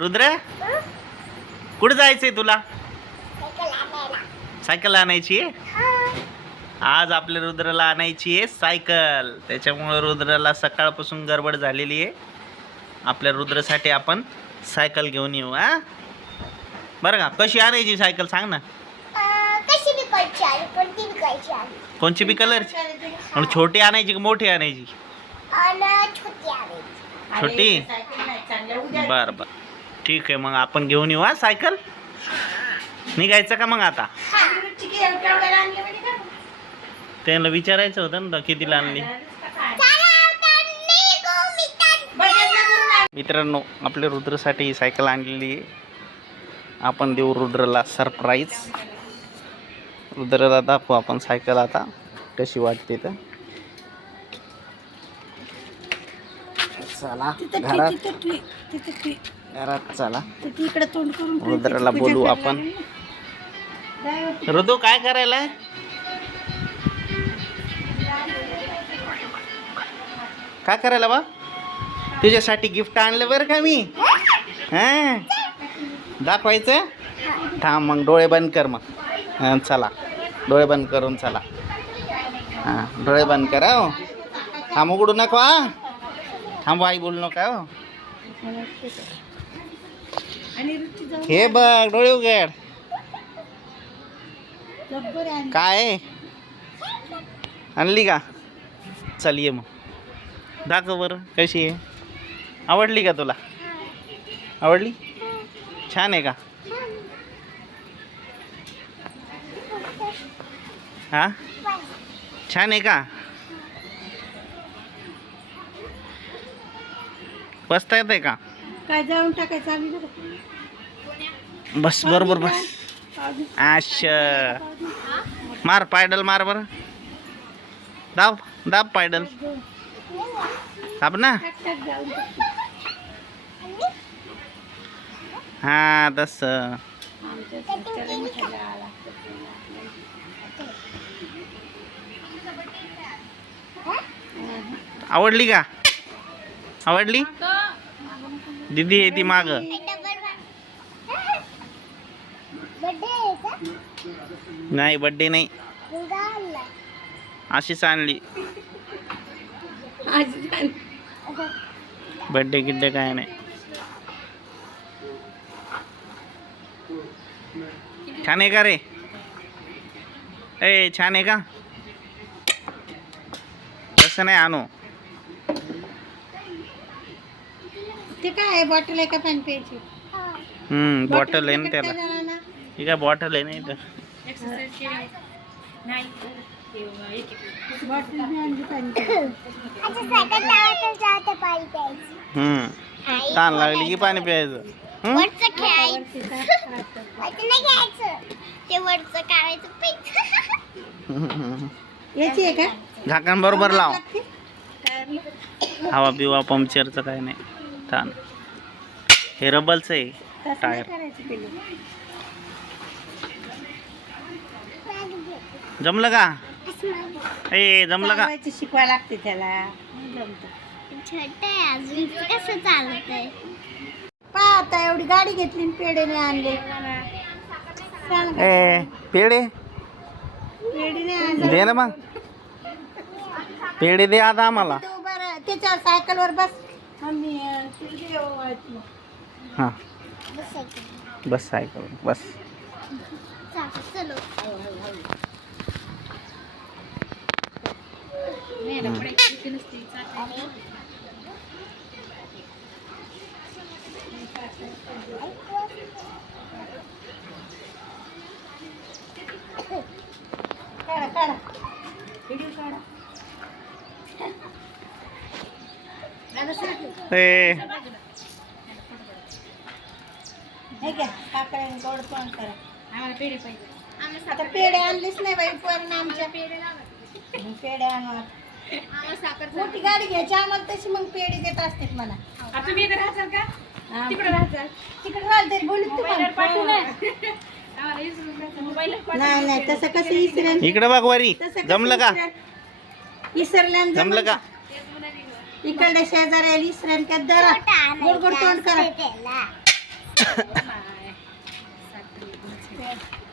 रुद्र कुठे जायचंय तुला? सायकल आणायची आहे आज. आपल्या रुद्राला आणायची आहे सायकल. त्याच्यामुळे रुद्राला सकाळपासून गडबड झालेली आहे. आपल्या रुद्रासाठी आपण सायकल घेऊन येऊ. हा बरं का? कशी आणायची सायकल सांग ना. कोणची बी कलरची? छोटी आणायची का मोठी आणायची? छोटी. बर बर ठीक आहे, मग आपण घेऊन येऊ. हा सायकल निघायचं का मग आता? त्यांना विचारायचं होतं ना कितीला आणली. मित्रांनो, आपल्या रुद्रासाठी सायकल आणलेली आहे. आपण देऊ रुद्राला सरप्राईज. रुद्राला दाखवू आपण सायकल आता कशी वाटते तर. चला घरात चला. रुद्राला बोलू आपण. रुद्र काय करायला? काय करायला बा? तुझ्यासाठी गिफ्ट आणलं बरं का मी. हा दाखवायचं. थांब मग डोळे बंद कर मग. चला डोळे बंद करून चला. हां डोळे बंद करा. हो थांब उघडू नको. हा थांब आई बोलू नका. हो हे बघ डोळे उघड. काय आणली का? चल ये मग दाखव बरं कशी आहे. आवडली का तुला? आवडली? छान आहे का? हा छान आहे का? बसता येत आहे का? काय जाऊन टाकायचं. बस बरोबर बस. अच्छा मार पायडल मार बरं. दाब दाब पायडल दाब ना. हा तस. आवडली का? आवडली? दीदी आहे ती माग. नाही बर्थडे नाही, अशीच आणली. बर्थडे गिड्डे काय नाही. छान आहे का रे? ए छान आहे का? तसं नाही आणू. ते काय बॉटल आहे का पाणी प्यायची? बॉटल आहे ना त्याला. ही काय बॉटल आहे ना इथं. ताण लागली की पाणी प्यायचं. झाकण बरोबर लाव. हवा बिवा पंक्चरचं काय नाही. ताण हे रबलच आहे टायर. जमलं का? ए जमलं का? शिकवायला लागते त्याला. कसं चालत आहे? आता एवढी गाडी घेतली पेढेने आणले. ए पेढे पेढीने आणले. दे ना मग. पेढे दे आता आम्हाला. त्याच्या सायकलवर बस. हां बस सायकल बस. चलो काढा काढा व्हिडिओ काढा. ए हे घ्या काकड्याने गोड तोंड करा. आम्हाला पेढे पाहिजे. आता पेढे आणलीच नाही बाई पण आमच्या. पेढे आणवा. मोठी गाडी घ्यायची आम्हाला तशी मग पेढे देत असते मला. तुम्ही इकडे राहसाल का? तिकडे राहतात. तिकडे राहिलं तरी बोलत तुम्हाला. नाही नाही तसं कसं इसरेन. इकडे बघ वारी. जमलं का? इसरल्या जमलं का? इकडे शेजारी इसरेन का जरा गोड गोड तोंड करा. पेढे.